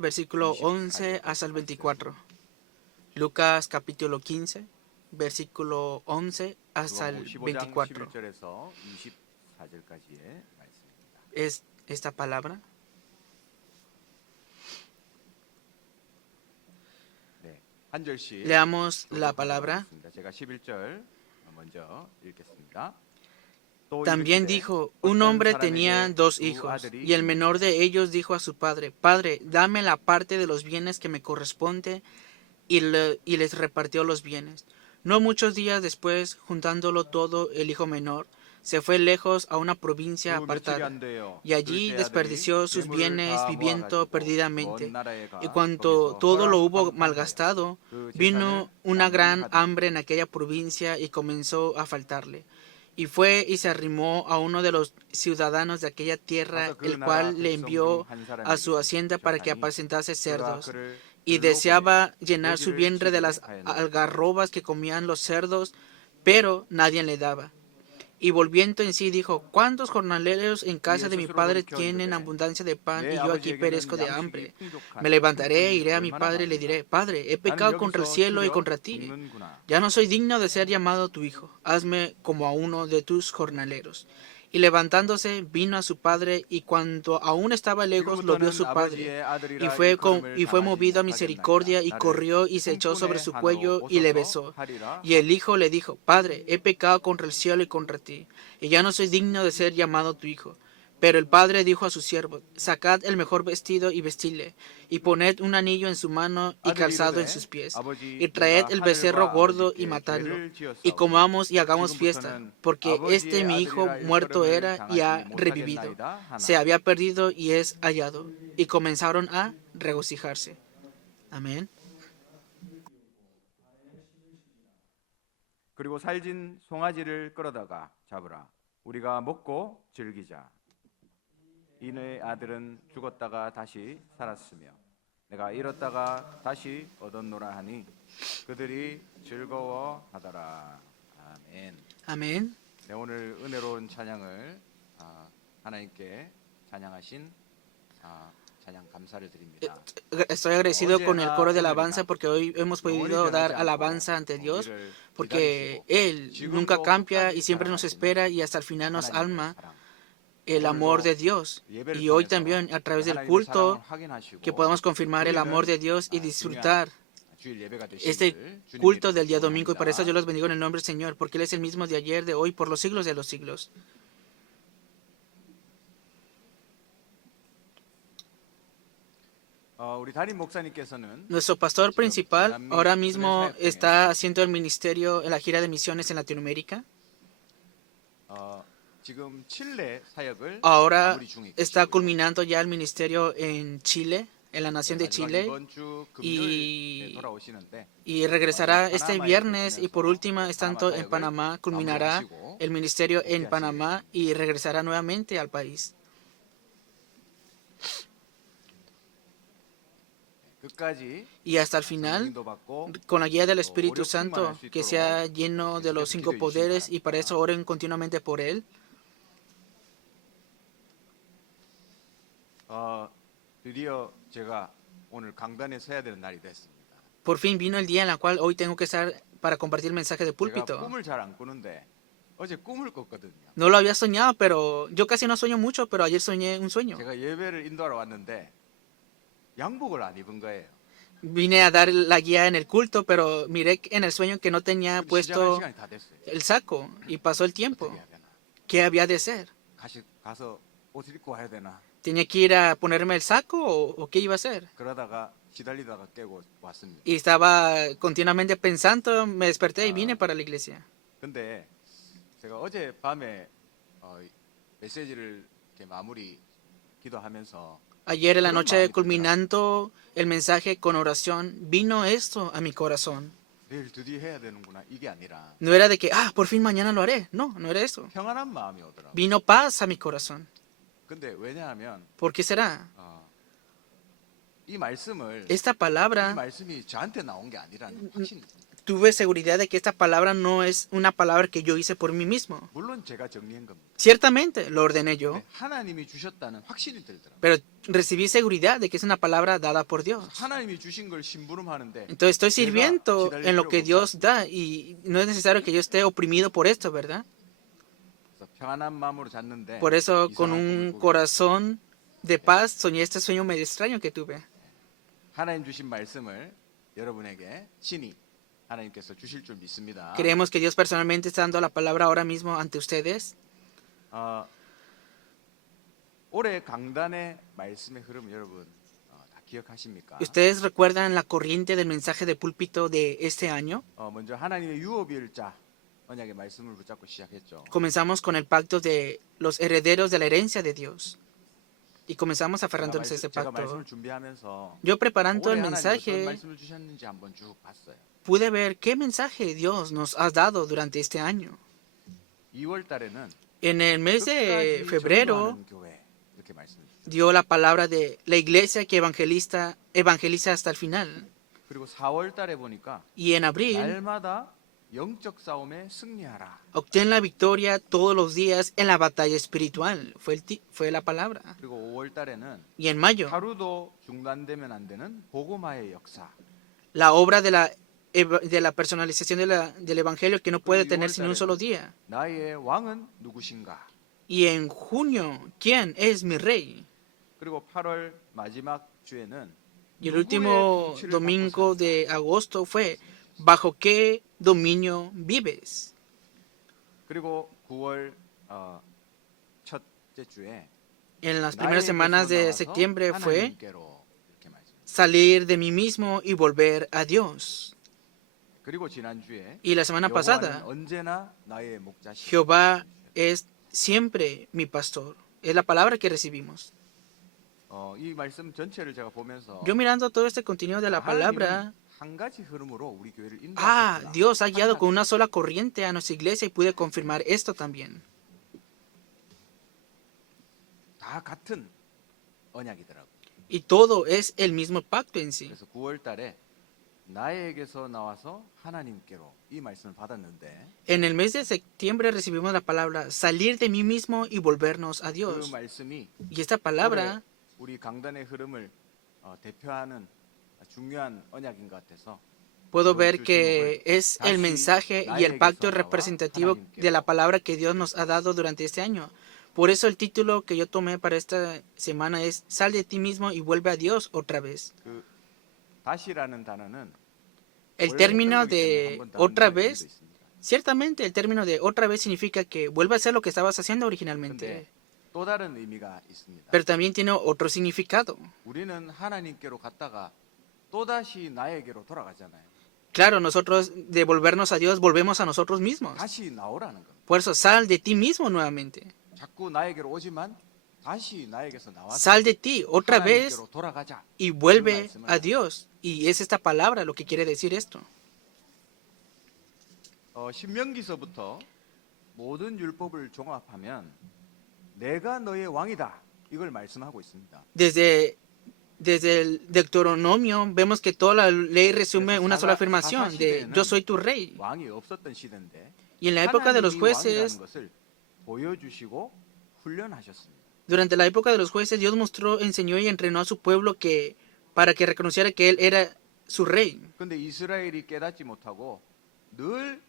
versículo 11 hasta el 24. Lucas capítulo 15, versículo 11 hasta el 24. 11절에서 24절까지의 말씀입니다. Es esta palabra. 네, 한 절씩 Leamos la palabra. 하겠습니다. 제가 11절 먼저 읽겠습니다. También dijo, un hombre tenía dos hijos, y el menor de ellos dijo a su padre, Padre, dame la parte de los bienes que me corresponde, y les repartió los bienes. No muchos días después, juntándolo todo, el hijo menor se fue lejos a una provincia apartada, y allí desperdició sus bienes viviendo perdidamente. Y cuando todo lo hubo malgastado, vino una gran hambre en aquella provincia y comenzó a faltarle. Y fue y se arrimó a uno de los ciudadanos de aquella tierra, el cual le envió a su hacienda para que apacentase cerdos. Y deseaba llenar su vientre de las algarrobas que comían los cerdos, pero nadie le daba. Y volviendo en sí dijo, ¿cuántos jornaleros en casa de mi padre tienen abundancia de pan y yo aquí perezco de hambre? Me levantaré, iré a mi padre y le diré, Padre, he pecado contra el cielo y contra ti. Ya no soy digno de ser llamado tu hijo. Hazme como a uno de tus jornaleros. Y levantándose vino a su padre, y cuando aún estaba lejos lo vio su padre, y fue movido a misericordia, y corrió y se echó sobre su cuello y le besó. Y el hijo le dijo, Padre, he pecado contra el cielo y contra ti, y ya no soy digno de ser llamado tu hijo. Pero el padre dijo a sus siervos, sacad el mejor vestido y vestidle, y poned un anillo en su mano y calzado en sus pies, y traed el becerro gordo y matadlo, y comamos y hagamos fiesta, porque este mi hijo muerto era y ha revivido, se había perdido y es hallado. Y comenzaron a regocijarse. Amén. 그리고 살진 송아지를 끌어다가 잡으라. 우리가 먹고 즐기자. 이너의 아들은 죽었다가 다시 살았으며 내가 잃었다가 다시 얻었노라 하니 그들이 즐거워하더라. 아멘. Amén. 네, 오늘 은혜로운 찬양을 하나님께 찬양하신 찬양 감사를 드립니다. Estoy agradecido con el coro de alabanza porque hoy hemos podido dar alabanza ante Dios, porque Él nunca cambia y siempre nos espera y hasta el final nos alma el amor de Dios. Y hoy también a través del culto que podamos confirmar el amor de Dios y disfrutar este culto del día domingo. Y para eso yo los bendigo en el nombre del Señor, porque Él es el mismo de ayer, de hoy, por los siglos de los siglos. Nuestro pastor principal ahora mismo está haciendo el ministerio en la gira de misiones en Latinoamérica. Ahora está culminando ya el ministerio en Chile, en la nación de Chile, y regresará este viernes, y por último, estando en Panamá, culminará el ministerio en Panamá y regresará nuevamente al país. Y hasta el final, con la guía del Espíritu Santo, que sea lleno de los 5 poderes, y para eso oren continuamente por él. Por fin vino el día en el cual hoy tengo que estar para compartir el mensaje de púlpito. No lo había soñado, pero yo casi no sueño mucho, pero ayer soñé un sueño. Vine a dar la guía en el culto, pero miré en el sueño que no tenía puesto el saco y pasó el tiempo. ¿Qué había de hacer? ¿Tenía que ir a ponerme el saco o qué iba a hacer? Y estaba continuamente pensando, me desperté y vine para la iglesia. Ayer en la noche, culminando el mensaje con oración, vino esto a mi corazón. No era de que, por fin mañana lo haré. No, no era eso. Vino paz a mi corazón. ¿Por qué será? Esta palabra tuve seguridad de que esta palabra no es una palabra que yo hice por mí mismo. 물론 제가 정리한 겁니다. Ciertamente lo ordené yo, 근데 하나님이 주셨다는 확신이 들더라고요. pero recibí seguridad de que es una palabra dada por Dios. 하나님이 주신 걸 심부름하는데 Entonces estoy 내가 sirviendo 기다릴 en lo 필요가 que 없다. Dios da y no es necesario que yo esté oprimido por esto, ¿verdad? 그래서 평안한 마음으로 잤는데 Por eso con 이상한 un 꿈을 꾸고 corazón de paz soñé este sueño medio extraño que tuve. 하나님 주신 말씀을 여러분에게 신이 하나님께서 주실 줄 믿습니다. Creemos que Dios personalmente está dando la palabra ahora mismo ante ustedes. 올해 강단의 말씀의 흐름 여러분 다 기억하십니까? ¿Ustedes recuerdan la corriente del mensaje de púlpito de este año? 먼저 하나님의 유업일자 언약의 말씀을 붙잡고 시작했죠. Comenzamos con el pacto de los herederos de la herencia de Dios. Y comenzamos aferrándonos a ese 제가 pacto. 말씀을 준비하면서 Yo preparando 올해 el 하나님 어떤 mensaje, 말씀을 주셨는지 한번 쭉 봤어요. pude ver qué mensaje Dios nos ha dado durante este año. 2월 달에는 En el mes de febrero 전도하는 교회 이렇게 말씀해 주셨어요. dio la palabra de la iglesia que evangeliza hasta el final. 그리고 4월 달에 보니까 Y en abril 날마다 영적 싸움에 승리하라. obtén la victoria todos los días en la batalla espiritual. Fue la palabra. 그리고 5월 달에는 Y en mayo, 하루도 중단되면 안 되는 복음화의 역사. la obra de la personalización del evangelio que no puede tenerse ni un solo día. 나의 왕은 누구신가? Y en junio, ¿quién es mi rey? 그리고 8월 마지막 주에는 Y el 누구의 último 통치를 domingo 받고 de agosto fue ¿bajo qué dominio vives? 그리고 9월 첫째 주에 En las primeras semanas de 나에게서 septiembre 나와서 fue 하나님께로 이렇게 말씀. salir de mí mismo y volver a Dios. 그리고 지난주에 Y la semana 여호와는 pasada, 언제나 나의 목자시다. Jehová es siempre mi pastor. Es la palabra que recibimos. 이 말씀 전체를 제가 보면서 Yo mirando todo este contenido de la palabra, 한 가지 흐름으로 우리 교회를 ah, 인도하셨구나. Dios ha guiado con una sola corriente a nuestra iglesia y pude confirmar esto también. 다 같은 언약이더라고. Y todo es el mismo pacto en sí. 그래서 9월 달에 나에게서 나와서 하나님께로 이 말씀을 받았는데 En el mes de septiembre recibimos la palabra salir de mí mismo y volvernos a 그 Dios. 말씀이 Y esta palabra 우리 강단의 흐름을 대표하는 중요한 언약인 것 같아서 puedo ver que es el mensaje y el pacto representativo de la palabra que Dios nos ha dado durante este año. Por eso el título que yo tomé para esta semana es Sal de ti mismo y vuelve a Dios otra vez. 그 다시라는 단어는 El término de otra vez, ciertamente el término de otra vez significa que vuelve a hacer lo que estabas haciendo originalmente, 근데 또 다른 의미가 있습니다. pero también tiene otro significado. 우리는 하나님께로 갔다가 또 다시 나에게로 돌아가잖아요. Claro, nosotros de volvernos a Dios volvemos a nosotros mismos. 다시 나오라는 겁니다. Por eso sal de ti mismo nuevamente. 자꾸 나에게로 오지만 다시 나에게서 나와서 Sal de ti otra vez 하나님께로 돌아가자. y vuelve a Dios. Y es esta palabra lo que quiere decir esto. 신명기서부터 모든 율법을 종합하면 내가 너의 왕이다. 이걸 말씀하고 있습니다. Desde el Deuteronomio vemos que toda la ley resume una sola afirmación de yo soy tu rey. 왕이 없었던 시대인데 Y en la época de los 하나님이 jueces, 왕이라는 것을 보여주시고 훈련하셨습니다. durante la época de los jueces, Dios mostró, enseñó y entrenó a su pueblo que para que reconociera que él era su rey. 근데 이스라엘이 깨닫지 못하고 늘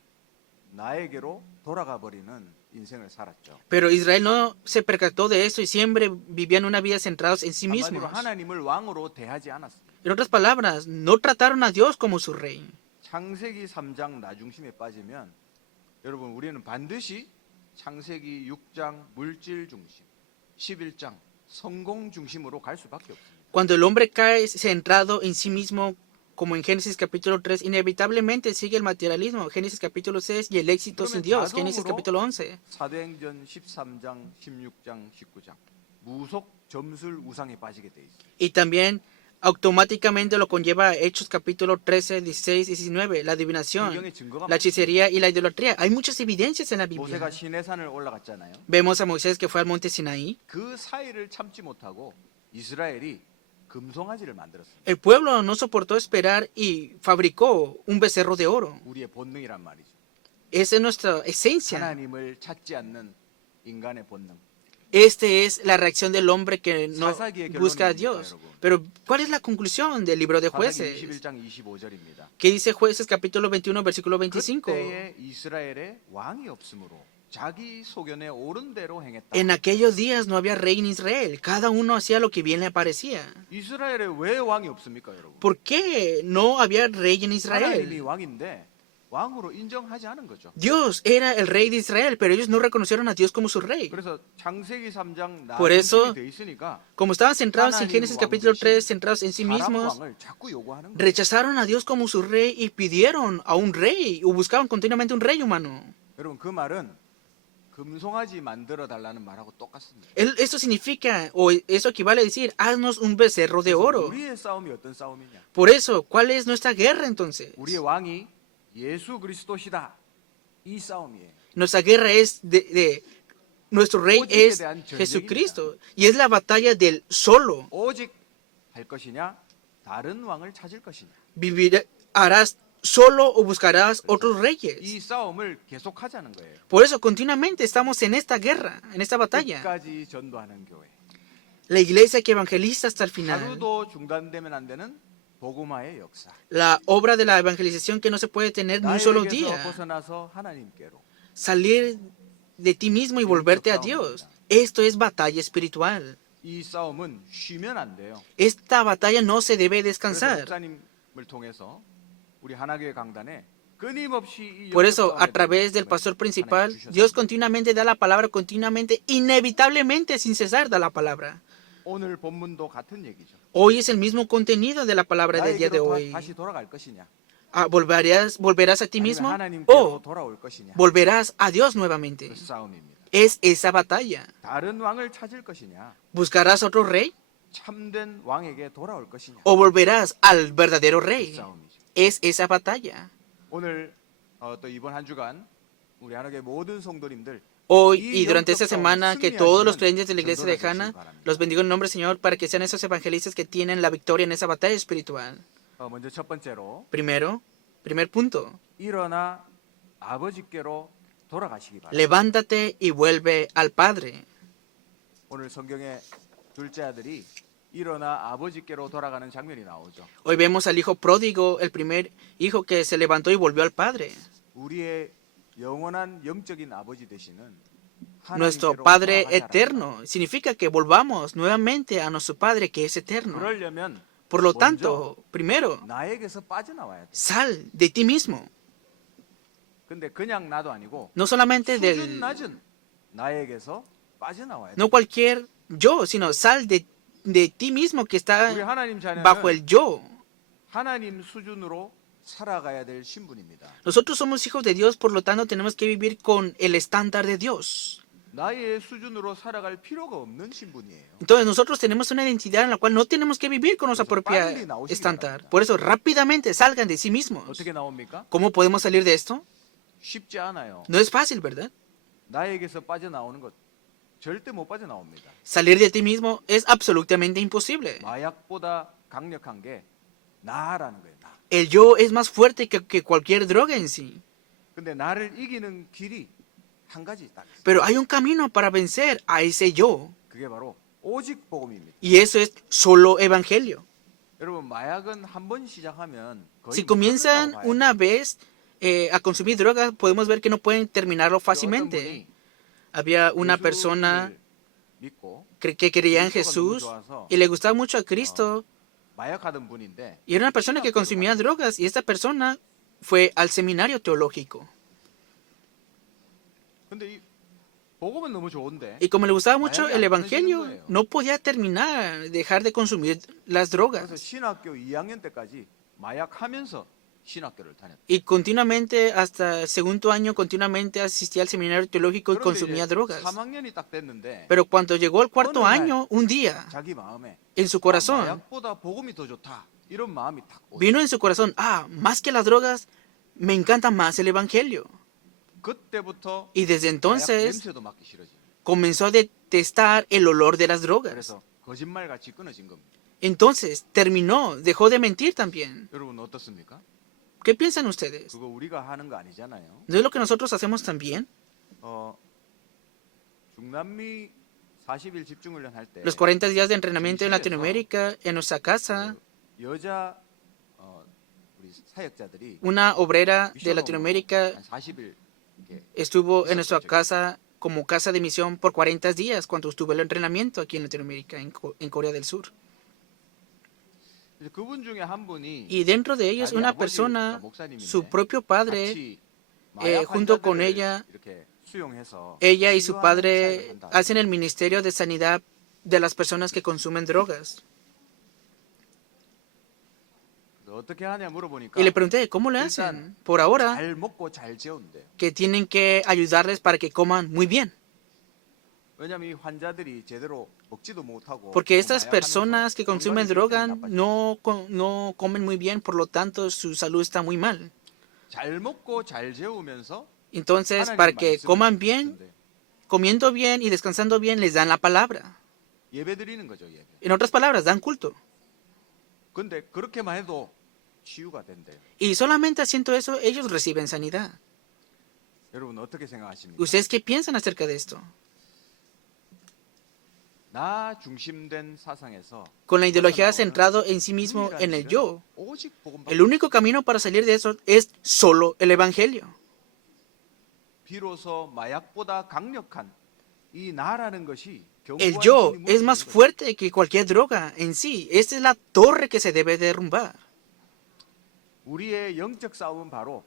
나에게로 돌아가 버리는 인생을 살았죠. Pero Israel no se percató de eso y siempre vivían una vida centrados en sí 한마디로 mismos. 하나님을 왕으로 대하지 않았습니다. En otras palabras, no trataron a Dios como su rey. 창세기 3장 나중심에 빠지면 여러분 우리는 반드시 창세기 6장 물질 중심, 11장 성공 중심으로 갈 수밖에 없습니다. Cuando el hombre cae centrado en sí mismo, como en Génesis capítulo 3, inevitablemente sigue el materialismo, Génesis capítulo 6, y el éxito sin Dios, Génesis capítulo 11. 사도행전 13장, 16장, 19장 무속 점술 우상에 빠지게 돼 있어요. Y también automáticamente lo conlleva a Hechos capítulo 13, 16 y 19, la adivinación, 성경에 증거가 la hechicería y la idolatría. Hay muchas evidencias en la Biblia. 모세가 시내산을 올라갔잖아요. Vemos a Moisés que fue al monte Sinaí. 그 사이를 참지 못하고 이스라엘이 금송아지를 만들었습니다. El pueblo no soportó esperar y fabricó un becerro de oro. 우리의 본능이란 말이죠. Esa es nuestra esencia. 하나님을 찾지 않는 인간의 본능. Esta es la reacción del hombre que no 사사기의 busca a 결론이 Dios. 뭡니까, 여러분? Pero, ¿cuál es la conclusión del libro de 사사기 Jueces? 21장 25절입니다. ¿Qué dice Jueces capítulo 21, versículo 25? 그때에 이스라엘에 왕이 없으므로 자기 소견에 옳은 대로 행했다. En aquellos días no había rey en Israel. Cada uno hacía lo que bien le parecía. 이스라엘에 왜 왕이 없습니까, 여러분? ¿Por qué no había rey en 하나님이 Israel? 왕인데 왕으로 인정하지 않은 거죠. Dios era el rey de Israel, pero ellos no reconocieron a Dios como su rey. 그래서 창세기 3장 Por eso, 나중심이 돼 있으니까 Como estaban centrados en 하나님 Génesis 왕 capítulo 대신 3, centrados en sí 사람 mismos, 왕을 자꾸 요구하는 거예요. rechazaron a Dios como su rey y pidieron a un rey o buscaban continuamente un rey humano. 여러분 그 말은 금송아지 만들어 달라는 말하고 똑같습니다. Eso significa, o eso equivale a decir, haznos un becerro de 그래서 oro. 우리의 싸움이 어떤 싸움이냐? Por eso, ¿cuál es nuestra guerra entonces? 우리의 왕이 예수 그리스도시다. 이 싸움이에요. Nuestra guerra es nuestro rey es Jesucristo y es la batalla del solo. 오직 할 것이냐? 다른 왕을 찾을 것이냐? Harás solo o buscarás otros reyes. 이 싸움을 계속하자는 거예요. Por eso continuamente estamos en esta guerra, en esta batalla. 끝까지 전도하는 교회. La iglesia que evangeliza hasta el final. 하루도 중단되면 안 되는 복음화의 역사. La obra de la evangelización que no se puede tener en un solo 나에게서 día. 벗어나서 하나님께로. Salir de ti mismo y volverte a Dios. Esto es batalla espiritual. 이 싸움은 쉬면 안 돼요. Esta batalla no se debe 그래서 descansar. 목사님을 통해서 우리 하나교회 강단에 끊임없이 이 Por eso, 영적 a través 싸움에 del pastor 하나님 principal, 주셨습니다. Dios continuamente da la palabra, continuamente, inevitablemente, sin cesar, da la palabra. 오늘 본문도 같은 얘기죠. Hoy es el mismo contenido de la palabra del día de 나에게로 hoy. 다시 돌아갈 것이냐? ¿Volverás a ti 아니면 mismo? 하나님께로 ¿O 돌아올 것이냐? volverás a Dios nuevamente? 그 싸움입니다. Es esa batalla. 다른 왕을 찾을 것이냐? ¿Buscarás otro rey? 참된 왕에게 돌아올 것이냐? ¿O volverás al verdadero 그 rey? 싸움이죠. Es esa batalla. 오늘 또 이번 한 주간 우리 하나교회 모든 성도님들 Hoy y durante esta semana, que todos los creyentes de la iglesia de Hana los bendigo en el nombre del Señor para que sean esos evangelistas que tienen la victoria en esa batalla espiritual. 먼저 첫 번째로 Primer punto, 일어나 아버지께로 돌아가시기 바랍니다. levántate y vuelve al Padre. 오늘 성경에 둘째 아들이 일어나 아버지께로 돌아가는 장면이 나오죠. Hoy vemos al hijo pródigo, el primer hijo que se levantó y volvió al Padre. 우리의 영원한 영적인 아버지 되시는 Nuestro 하나님께로 Padre 돌아가자라. eterno significa que volvamos nuevamente a nuestro Padre que es eterno. 그러려면 Por lo 먼저 tanto, primero, 나에게서 빠져나와야 돼. sal de ti mismo. 근데 그냥 나도 아니고 No solamente 수준 del, 낮은 나에게서 빠져나와야 돼. no cualquier yo, sino sal de ti mismo que 우리 está 하나님 bajo 자녀는 el yo. 하나님 수준으로 살아가야 될 신분입니다. Nosotros somos hijos de Dios, por lo tanto tenemos que vivir con el estándar de Dios. 나의 수준으로 살아갈 필요가 없는 신분이에요. Entonces nosotros tenemos una identidad en la cual no tenemos que vivir con nuestra propia 빨리 나오시기 estándar. 바랍니다. Por eso rápidamente salgan de sí mismos. 어떻게 나옵니까? ¿Cómo podemos salir de esto? 쉽지 않아요. No es fácil, ¿verdad? 나에게서 빠져나오는 것 절대 못 빠져나옵니다. Salir de ti mismo es absolutamente imposible. 마약보다 강력한 게 나라는 거예요. 나. El yo es más fuerte que cualquier droga en sí. 근데 나를 이기는 길이 한 가지 딱 있어요. Pero hay un camino para vencer a ese yo. 그게 바로 오직 복음입니다. Y eso es solo evangelio. 여러분 마약은 한 번 시작하면 거의 Si 못 comienzan 끝낸다고 봐요. una vez a consumir drogas, podemos ver que no pueden terminarlo 어떤 fácilmente. 분이 Había una 예수를 persona 믿고 que creía en 그리스도가 너무 Jesús 좋아서 y le gustaba mucho a Cristo. 마약하던 분인데 Y era una persona que consumía drogas. Y esta persona fue al seminario teológico. 근데 이 복음은 너무 좋은데 Y como le gustaba mucho 마약이 el 안 evangelio, 끊어지는 거예요. no podía terminar, dejar de consumir las 그래서 drogas. 신학교 2학년 때까지 마약하면서 신학교를 다녔다. Y continuamente, hasta el segundo año, continuamente asistía al seminario teológico y 그런데 consumía 이제 drogas. 3학년이 딱 됐는데 Pero cuando llegó al cuarto 어느 날 año, un día, 자기 마음에 en su corazón, 마약보다 복음이 더 좋다. 이런 마음이 딱 오죠. vino en su corazón, más que las drogas, me encanta más el evangelio. 그때부터 Y desde 마약 entonces 냄새도 맡기 싫어지. comenzó a detestar el olor de las drogas. 그래서 거짓말같이 끊어진 겁니다. Entonces terminó, dejó de mentir también. 여러분 어떻습니까? ¿Qué piensan ustedes? 그거 우리가 하는 거 아니잖아요. ¿No es lo que nosotros hacemos también? 중남미 40일 집중훈련 할 때 Los 40 días de entrenamiento en Latinoamérica, en nuestra casa, 여자 우리 사역자들이 una obrera de 미션홈으로 Latinoamérica 한 40일 이렇게 estuvo en nuestra casa como casa de misión por 40 días cuando estuvo el entrenamiento aquí en Latinoamérica, en Corea del Sur. 그분 중에 한 분이 Y dentro de ellos 자기 una 아버지가 persona, 목사님인데 su propio padre, 같이 마약 junto con 환자들을 ella, 이렇게 수용해서 ella y su 치유하는 padre 사역을 한다. hacen el ministerio de sanidad de las personas que consumen drogas. 그래서 어떻게 하냐 물어보니까 Y le pregunté, ¿cómo le hacen? Por ahora, 잘 먹고 잘 재운대요. que tienen que ayudarles para que coman muy bien. 왜냐하면 이 환자들이 제대로 먹지도 못하고 Porque estas 마약하면서 personas que consumen 건강이 droga 나빠져요. no comen muy bien, por lo tanto su salud está muy mal. 잘 먹고 잘 재우면서 Entonces, 하나님 para que 말씀을 coman bien, 듣는데 comiendo bien y descansando bien, les dan la palabra. 예배 드리는 거죠, 예배. En otras palabras, dan culto. 근데 그렇게만 해도 치유가 된대요. Y solamente haciendo eso, ellos reciben sanidad. 여러분 어떻게 생각하십니까? ¿Ustedes qué piensan acerca de esto? 나 중심된 사상에서 Con la ideología 벗어나오는 centrado en sí mismo, 유일한 en el 길은 yo, 오직 복음밖에 el único camino para salir de eso es solo el Evangelio. 비로소 마약보다 강력한 이 나라는 것이 El 견고한 yo 힘이 es más 무너지는 거죠. fuerte que cualquier droga en sí. Esta es la torre que se debe derrumbar. 우리의 영적 싸움은 바로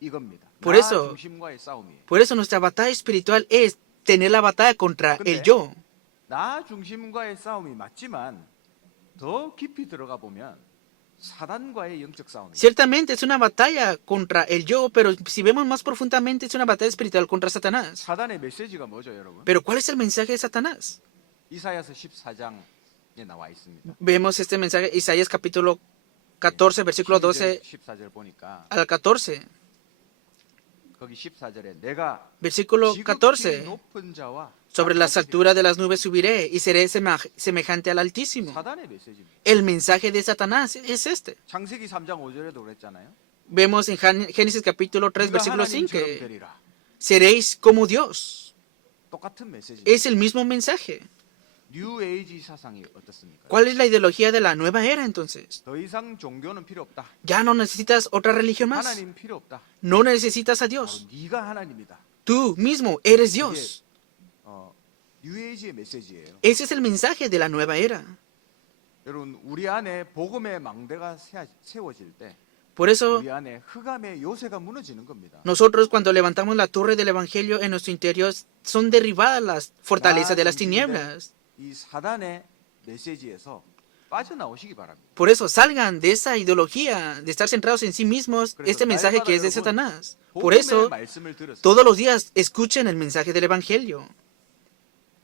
이겁니다. Por 나 eso- 중심과의 싸움이에요. Por eso nuestra batalla espiritual es tener la batalla contra el yo. 나 중심과의 싸움이 맞지만 더 깊이 들어가 보면 사단과의 영적 싸움이에요. Ciertamente es una batalla contra el yo, pero si vemos más profundamente es una batalla espiritual contra Satanás. 사단의 메시지가 뭐죠, 여러분? Pero ¿cuál es el mensaje de Satanás? 이사야서 14장에 나와 있습니다. Vemos este mensaje, Isaías capítulo 14, versículo 12 14절 보니까 al 14. 거기 14절에 내가 Versículo 지극히 14. 높은 자와 Sobre las alturas de las nubes subiré y seré semejante al Altísimo. 사단의 메시지입니다. El mensaje de Satanás es este. 창세기 3장 5절에도 그랬잖아요. Vemos en Génesis capítulo 3, 네가 versículo 5. 하나님처럼 되리라. Seréis como Dios. 똑같은 메시지. Es el mismo mensaje. 뉴 에이지 사상이 어떻습니까? ¿Cuál es la ideología de la nueva era entonces? 더 이상 종교는 필요 없다. Ya no necesitas otra religión más. 하나님 필요 없다. No necesitas a 바로 Dios. 네가 하나님이다. Tú mismo eres Dios. 뉴 에이지의 메시지예요. Ese es el mensaje de la nueva era. 여러분 우리 안에 복음의 망대가 세워질 때 Por eso, 우리 안에 흑암의 요새가 무너지는 겁니다. nosotros cuando levantamos la torre del Evangelio en nuestro interior, son derribadas las fortalezas de las tinieblas. 이 사단의 메시지에서 빠져나오시기 바랍니다. Por eso, salgan de esa ideología de estar centrados en sí mismos, este mensaje que es de Satanás. Por 복음의 eso, 말씀을 들었어요. todos los días escuchen el mensaje del Evangelio,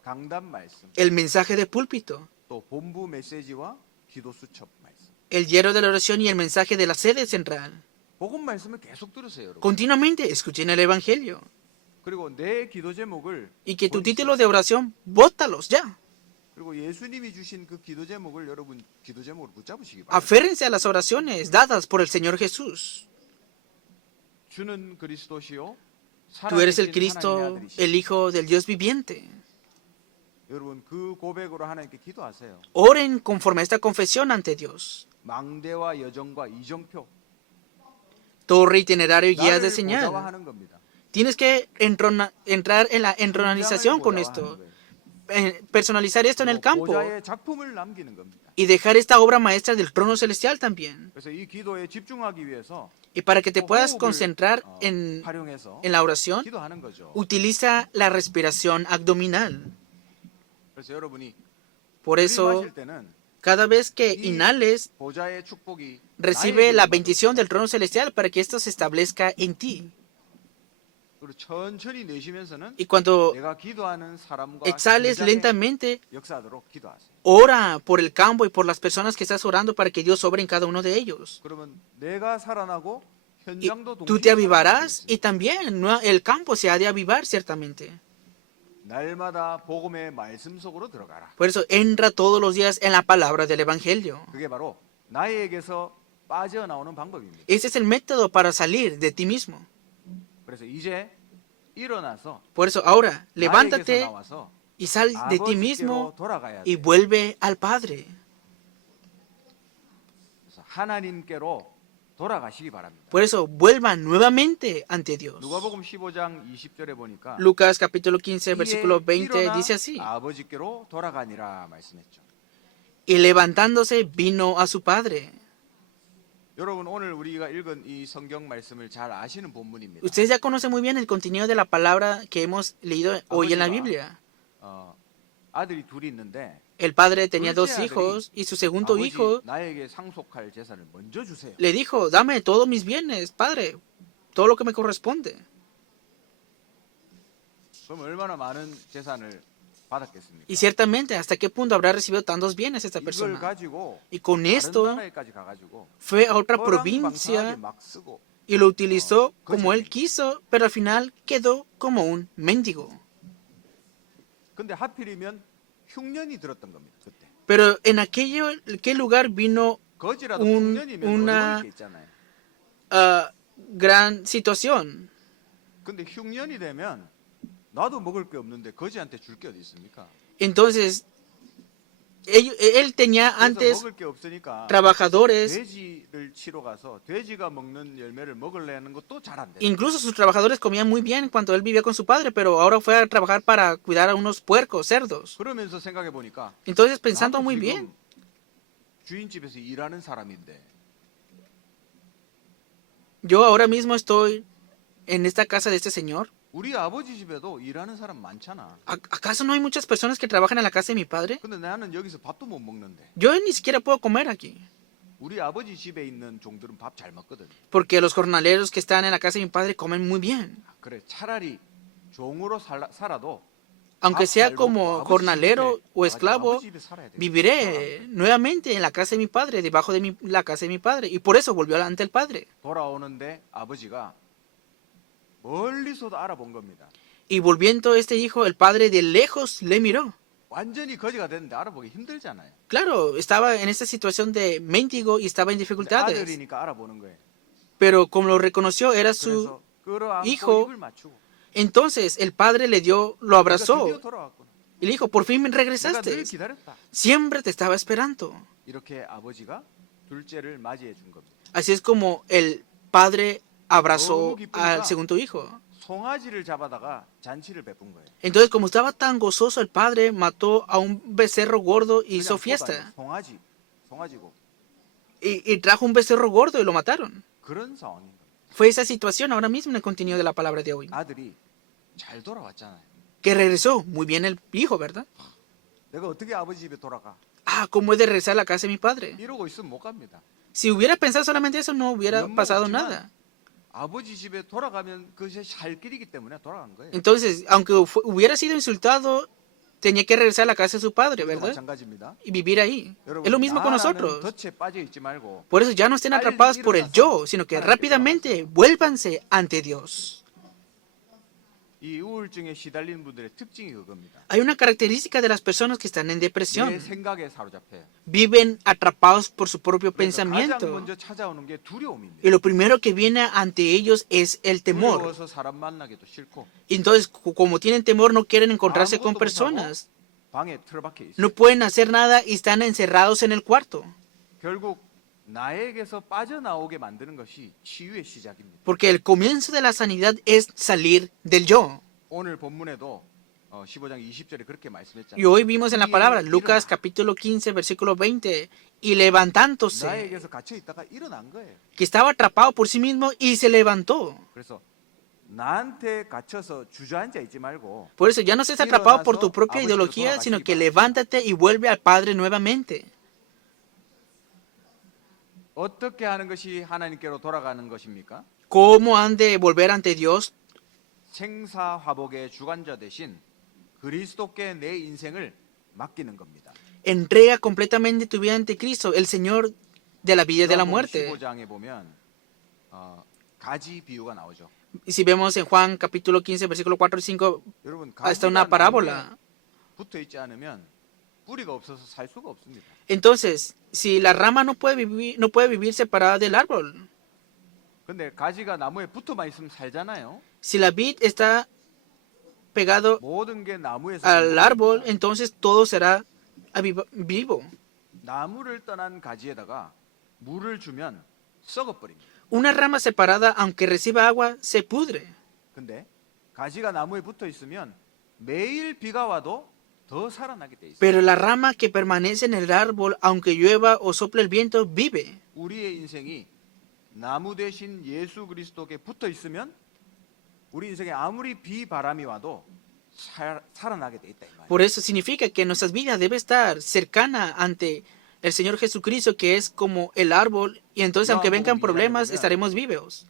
강단 말씀, el mensaje de púlpito, 또 본부 메시지와 기도 수첩 말씀. el hierro de la oración y el mensaje de la sede central. 복음 말씀을 계속 들으세요, 여러분. Continuamente escuchen el Evangelio. 그리고 내 기도 제목을 Y que tu 버리지 título de oración, bótalos ya. 그리고 예수님이 주신 그 기도 제목을 여러분 기도 제목으로 붙잡으시기 바랍니다. Aférrense a las oraciones dadas por el Señor Jesús. 주는 그리스도시요 Tú eres el 살아계신 Cristo, 하나님의 아들이시오. el Hijo del Dios viviente. 여러분 그 고백으로 하나님께 기도하세요. Oren conforme a esta confesión ante Dios. 망대와 여정과 이정표 Torre, itinerario y guías de 나를 señal. 보좌화하는 겁니다. Tienes que entrar en la entronalización con esto. Personalizar esto en el campo. 보좌의 작품을 남기는 겁니다. Y dejar esta obra maestra del trono celestial también. 그래서 이 기도에 집중하기 위해서 Y para que te puedas 호흡을, concentrar en 활용해서 la oración, 기도하는 거죠. utiliza la respiración abdominal. 그래서 여러분이 Por eso, 들이마실 때는 cada vez que inhales, 보좌의 축복이 recibe la 나에게 bendición 임하도록. del trono celestial para que esto se establezca en ti. 그리고 천천히 내쉬면서는 Y cuando 내가 기도하는 사람과 exhales 현장에 lentamente, 역사하도록 기도하세요. ora por el campo y por las personas que estás orando para que Dios obre en cada uno de ellos. 그러면 내가 살아나고 Y 현장도 tú 동시에 te avivarás 살아날 수 y también el campo se ha de avivar ciertamente. 있어요. 날마다 복음의 말씀 속으로 들어가라. Por eso entra todos los días en la palabra del Evangelio. 그게 바로 나에게서 빠져나오는 방법입니다. Ese es el método para salir de ti mismo. 그래서 이제 일어나서 Por eso ahora, 나에게서 levántate 나와서 y sal de ti 아버지께로 mismo 돌아가야 y 돼. vuelve al Padre. 그래서 하나님께로 돌아가시기 바랍니다. Por eso, vuelvan nuevamente ante Dios. 누가복음 15장 20절에 보니까 Lucas capítulo 15, 이에 versículo 20 일어나 dice así. 아버지께로 돌아가니라 말씀했죠. Y levantándose vino a su Padre. 여러분 오늘 우리가 읽은 이 성경 말씀을 잘 아시는 본문입니다. Ustedes ya conocen muy bien el contenido de la palabra que hemos leído hoy en la Biblia. 아들이 둘이 있는데 El padre tenía dos 둘째 hijos y su segundo 아버지 hijo 나에게 상속할 재산을 먼저 주세요. le dijo, dame todos mis bienes, padre, todo lo que me corresponde. 그럼 얼마나 많은 재산을 받았겠습니까? Y ciertamente, ¿hasta qué punto habrá recibido tantos bienes esta 이걸 persona? 가지고 Y con 다른 esto 나라에까지 가가지고 fue a otra 허랑방탕하게 provincia 막 쓰고 y lo utilizó Oh, como él quiso, pero al final quedó como un mendigo. 근데 하필이면 흉년이 들었던 겁니다. 그때 Pero en aquel lugar vino 거지라도 un- 흉년이면 una- 얻어먹을 게 있잖아요. gran situación. 근데 흉년이 되면 나도 먹을 게 없는데 거지한테 줄 게 어디 있습니까? Entonces, él tenía 그래서 antes 먹을 게 없으니까 trabajadores, 돼지를 치러 가서 돼지가 먹는 열매를 먹으려는 것도 잘 안 돼. incluso sus trabajadores comían muy bien cuando él vivía con su padre, pero ahora fue a trabajar para cuidar a unos puercos, cerdos. 그러면서 생각해 보니까 Entonces, pensando 나도 muy 지금 bien, 주인집에서 일하는 사람인데 yo ahora mismo estoy en esta casa de este señor. 우리 아버지 집에도 일하는 사람 많잖아. ¿Acaso no hay muchas personas que trabajan en la casa de mi padre? 근데 나는 여기서 밥도 못 먹는데 Yo ni siquiera puedo comer aquí, 우리 아버지 집에 있는 종들은 밥 잘 먹거든. porque los jornaleros que están en la casa de mi padre comen muy bien. 그래 차라리 종으로 살아도 Aunque 밥 sea 잘 como 먹고 아버지 jornalero 집에 o 가가지고 esclavo, 아버지 집에 살아야 돼. viviré nuevamente en la casa de mi padre, debajo de la casa de mi padre. Y por eso volvió ante el padre. 돌아오는데 아버지가 멀리서도 알아본 겁니다. Y volviendo este hijo, el padre de lejos le miró. 완전히 거지가 됐는데 알아보기 힘들잖아요. Claro, estaba en esta situación de mendigo y estaba en 근데 dificultades. 아들이니까 알아보는 거예요. Pero como lo reconoció, era su... 그래서 끌어안고 hijo, 입을 맞추고 Entonces el padre le dio, lo 내가 abrazó 드디어 돌아왔구나. y le dijo, por fin 내가 늘 regresaste. 기다렸다. Siempre te estaba esperando. 이렇게 아버지가 둘째를 맞이해 준 겁니다. Así es como el padre abrazó 너무 기쁘니까 al segundo hijo. 송아지를 잡아다가 잔치를 베푼 거예요. Entonces, como estaba tan gozoso, el padre mató a un becerro gordo y hizo 그냥 fiesta. 송아지, 송아지고 Y trajo un becerro gordo y lo mataron. 그런 상황인 거예요. Fue esa situación ahora mismo en el contenido de la palabra de hoy. 아들이 잘 돌아왔잖아요. Que regresó muy bien el hijo, ¿verdad? 내가 어떻게 아버지 집에 돌아가? Ah, ¿cómo he de regresar a la casa de mi padre? 이러고 있으면 못 갑니다. Si hubiera pensado solamente eso, no hubiera 연못 pasado 없지만 nada. 아버지 집에 돌아가면 그것이 살 길이기 때문에 돌아간 거예요. Entonces, aunque hubiera sido insultado, tenía que regresar a la casa de su padre, 이것도 ¿verdad? 마찬가지입니다. Y vivir ahí. Es lo mismo con 나라는 nosotros. 덫에 빠져 있지 말고 Por eso ya no estén atrapados por el yo, sino que rápidamente vuélvanse ante Dios. 이 우울증에 시달리는 분들의 특징이 그겁니다. Hay una característica de las personas que están en 내 depresión. 생각에 사로잡혀요. Viven atrapados por su propio 그래서 가장 pensamiento. 먼저 찾아오는 게 두려움입니다. Y lo primero que viene ante ellos es el temor. 두려워서 사람 만나기도 싫고 Y entonces, como tienen temor, no quieren encontrarse con 아무것도 personas. 방에 틀어박혀 있어요. No pueden hacer nada y están encerrados en el cuarto. 결국 나에게서 빠져나오게 만드는 것이 치유의 시작입니다. Porque el comienzo de la sanidad es salir del yo. 오늘 본문에도 15장 20절에 그렇게 말씀했잖아요. Y hoy vimos en la palabra, 일어나. Lucas capítulo 15, versículo 20, y levantándose, 나에게서 갇혀 있다가 일어난 거예요. que estaba atrapado por sí mismo y se levantó. 그래서 나한테 갇혀서 주저앉아 있지 말고 Por eso ya no estés atrapado por tu propia ideología, sino que levántate y vuelve al Padre nuevamente. 어떻게 하는 것이 하나님께로 돌아가는 것입니까? ¿Cómo han de volver ante Dios? 생사화복의 주관자 대신 그리스도께 내 인생을 맡기는 겁니다. Entrega completamente tu vida ante Cristo, el Señor de la vida y de la muerte. 15장에 보면 가지 비유가 나오죠. Y si vemos en Juan capítulo 15, versículo 4 y 5, 여러분 hasta 가지가 una 나무에 parábola. 붙어 있지 않으면 뿌리가 없어서 살 수가 없습니다. Entonces, si la rama no puede vivir separada del árbol, 근데 가지가 나무에 붙어만 있으면 살잖아요. si la vid está pegado 모든 게 나무에서 al árbol, 생겨납니다. entonces todo será vivo. 나무를 떠난 가지에다가 물을 주면 썩어버립니다. Una rama separada, aunque reciba agua, se pudre. 근데 가지가 나무에 붙어 있으면 매일 비가 와도 더 살아나게 돼 있어요. Pero la rama que permanece en el árbol, aunque llueva o sople el viento, vive. 우리의 인생이 나무 대신 예수 그리스도께 붙어 있으면 우리 인생에 아무리 비바람이 와도 살아나게 돼 있다 이 말이에요. Por eso significa que nuestras vidas debe estar cercana ante el Señor Jesucristo, que es como el árbol, y entonces aunque vengan problemas, estaremos vivos.